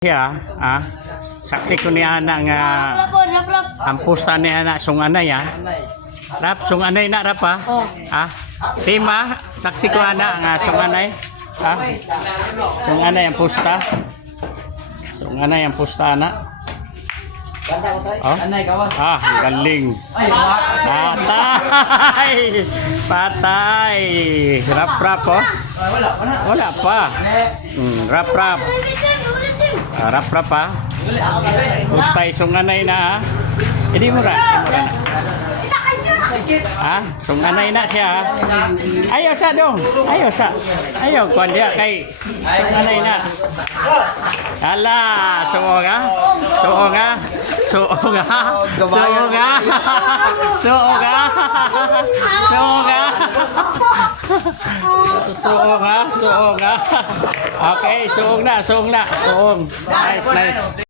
Siya, saksi ko ni ana nga ang pusta ni ana sung anay Rap sung anay na rap Tima, saksi ko ana nga sung anay. Sung anay ang pusta. Sung anay ang pusta ana. Galing. Patay. Patay. Rap Wala pa. Rap. Rap Ustay sunganay na Hindi mo ra na. Sunganay na siya. Ayaw sa dong. Ayaw kuan dia kay sunganay na. Hala, suoga. Okay, suong na. Nice.